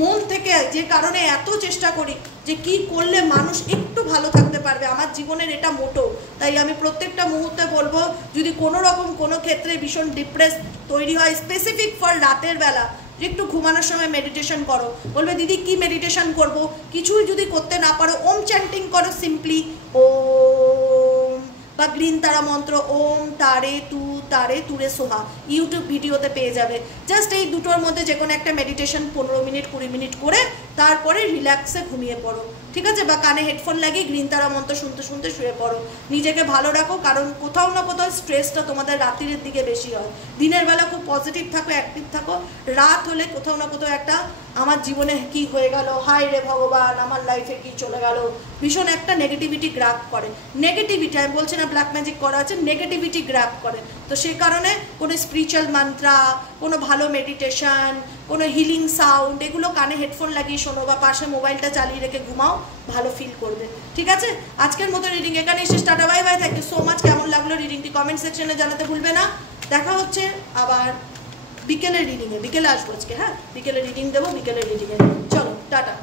মন থেকে যে কারণে এত চেষ্টা করি যে কি করলে মানুষ একটু ভালো থাকতে পারবে, আমার জীবনের এটা মোটো। তাই আমি প্রত্যেকটা মুহূর্তে বলবো, যদি কোনো রকম কোনো ক্ষেত্রে ভীষণ ডিপ্রেস তৈরি হয়, স্পেসিফিক ফর রাতের বেলা, যে একটু ঘুমানোর সময় মেডিটেশন করো। বলবে দিদি কি মেডিটেশন করব, কিছুই যদি করতে না পারো ওম চ্যান্টিং করো, সিম্পলি ওম, বা গ্রিন তারা মন্ত্র ওম তারে তু তারে তুরে সোহা, ইউটিউব ভিডিওতে পেয়ে যাবে। জাস্ট এই দুটোর মধ্যে যে কোনো একটা মেডিটেশন 15 মিনিট 20 মিনিট করে তারপরে রিল্যাক্সে ঘুমিয়ে পড়ো, ঠিক আছে, বা কানে হেডফোন লাগিয়ে গ্রিন তারা মন্ত্র শুনতে শুনতে শুয়ে পড়ো। নিজেকে ভালো রাখো, কারণ কোথাও না কোথাও স্ট্রেসটা তোমাদের রাত্রির দিকে বেশি হয়। দিনের বেলা খুব পজিটিভ থাকো, অ্যাক্টিভ থাকো, রাত হলে কোথাও না কোথাও একটা আমার জীবনে কি হয়ে গেল, হায় রে ভগবান আমার লাইফে কি চলে গেল, ভীষণ একটা নেগেটিভিটি গ্র্যাব করে। নেগেটিভিটি, আমি বলছি না ব্ল্যাক ম্যাজিক করা আছে, নেগেটিভিটি গ্র্যাব করে। তো সেই কারণে কোনো স্পিরিচুয়াল মন্ত্র, কোনো ভালো মেডিটেশন, কোনো হিলিং সাউন্ড, এগুলো কানে হেডফোন লাগিয়ে শোনো, বা পাশে মোবাইলটা চালিয়ে রেখে ঘুমাও, ভালো ফিল করবে। ঠিক আছে, আজকের মতো রিডিং এখানে শেষ। Tata, bye bye, thank you so much. কেমন লাগলো রিডিংটি কমেন্ট সেকশনে জানাতে ভুলবে না। দেখা হচ্ছে আবার বিকেলের রিডিংয়ে, বিকেলে আসবো আজকে, হ্যাঁ বিকেলে রিডিং দেবো, বিকেলের রিডিংয়ে। চলো টাটা।